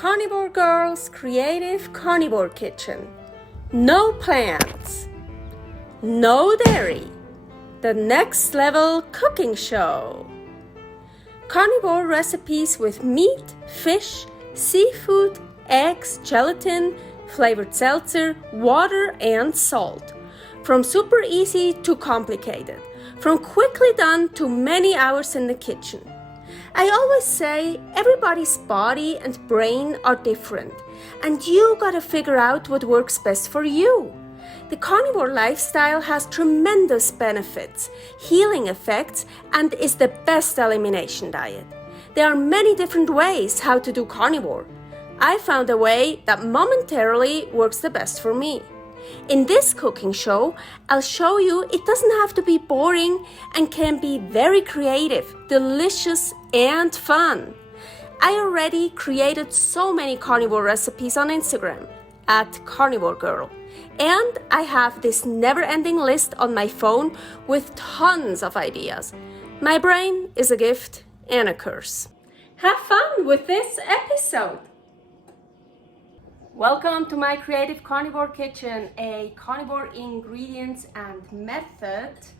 Carnivore Girl's Creative Carnivore Kitchen. No plants, no dairy, the next level cooking show. Carnivore recipes with meat, fish, seafood, eggs, gelatin, flavored seltzer, water, and salt. From super easy to complicated, from quickly done to many hours in the kitchen. I always say everybody's body and brain are different, and you gotta figure out what works best for you. The carnivore lifestyle has tremendous benefits, healing effects, and is the best elimination diet. There are many different ways how to do carnivore. I found a way that momentarily works the best for me. In this cooking show, I'll show you it doesn't have to be boring and can be very creative, delicious, and fun. I already created so many carnivore recipes on Instagram at Carnivore Girl, and I have this never-ending list on my phone with tons of ideas. My brain is a gift and a curse. Have fun with this episode! Welcome to my Creative Carnivore Kitchen, a carnivore ingredients and methods.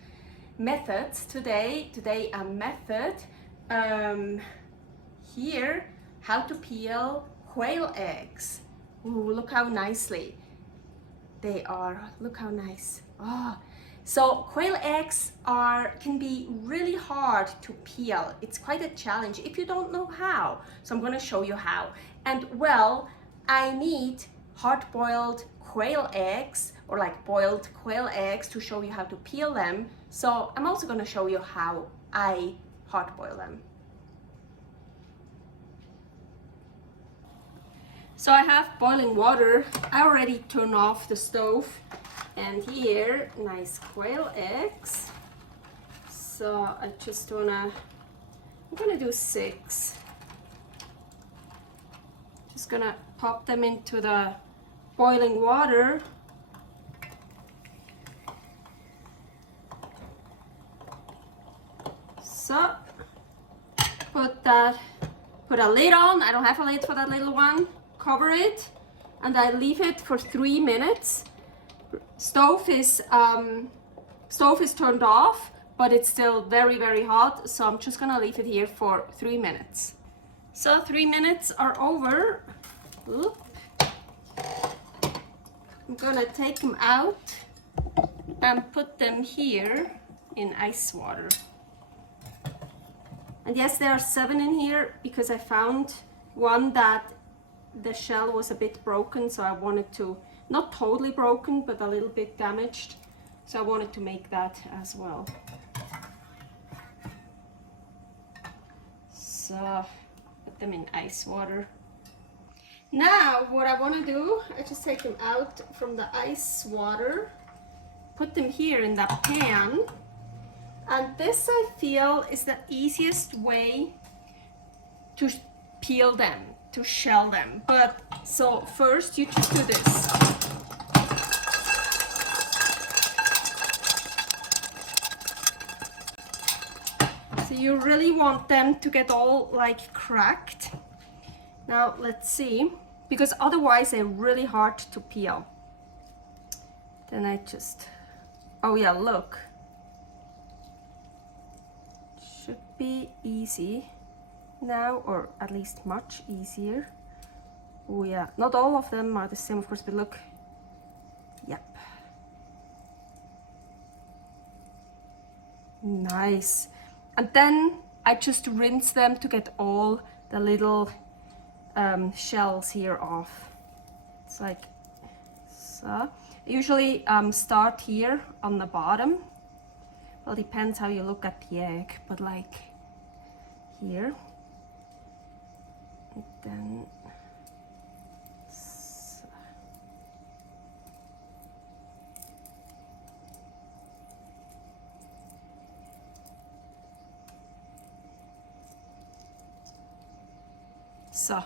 Today a method. Here, how to peel quail eggs. Ooh, look how nicely they are. Look how nice. Oh. So quail eggs can be really hard to peel. It's quite a challenge if you don't know how. So I'm going to show you how. And well, I need hard-boiled quail eggs, or like boiled quail eggs, to show you how to peel them. So I'm also going to show you how I hard-boil them. So I have boiling water. I already turned off the stove, and here nice quail eggs. So I'm gonna do 6. Just gonna pop them into the boiling water. So put a lid on. I don't have a lid for that little one. Cover it, and I leave it for 3 minutes. Stove is turned off, but it's still very, very hot, so I'm just gonna leave it here for 3 minutes. So 3 minutes are over. Oop. I'm gonna take them out and put them here in ice water. And yes, there are 7 in here because I found one that the shell was a bit broken, so I wanted to, not totally broken, but a little bit damaged. So I wanted to make that as well. So put them in ice water. Now what I want to do, I just take them out from the ice water, put them here in that pan, and this I feel is the easiest way to peel them, to shell them. But so first you just do this. So you really want them to get all like cracked. Now let's see, because otherwise they're really hard to peel. Then I just, oh yeah, look. Should be easy now, or at least much easier. Oh yeah, not all of them are the same, of course, but look. Yep. Nice. And then I just rinse them to get all the little shells here off. It's like so. I usually start here on the bottom. Well, depends how you look at the egg, but like here. And then so.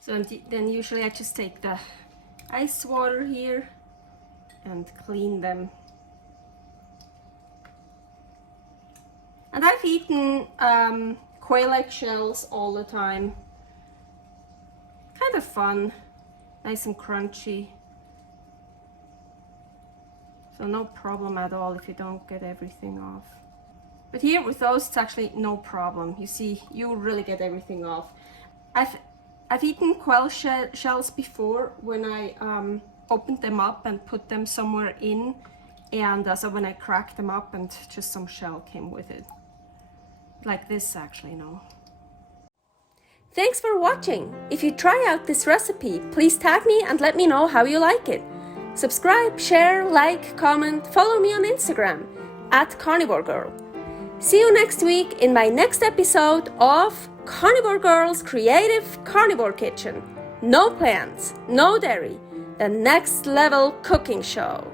So then usually I just take the ice water here and clean them. And I've eaten quail egg shells all the time. Kind of fun, nice and crunchy. So no problem at all if you don't get everything off. But here with those, it's actually no problem. You see, you really get everything off. I've eaten quail shells before when I opened them up and put them somewhere in, and so when I cracked them up and just some shell came with it. Like this actually, no. Thanks for watching. If you try out this recipe, please tag me and let me know how you like it. Subscribe, share, like, comment, follow me on Instagram @CarnivoreGirl. See you next week in my next episode of Carnivore Girl's Creative Carnivore Kitchen. No plants, no dairy, the next level cooking show.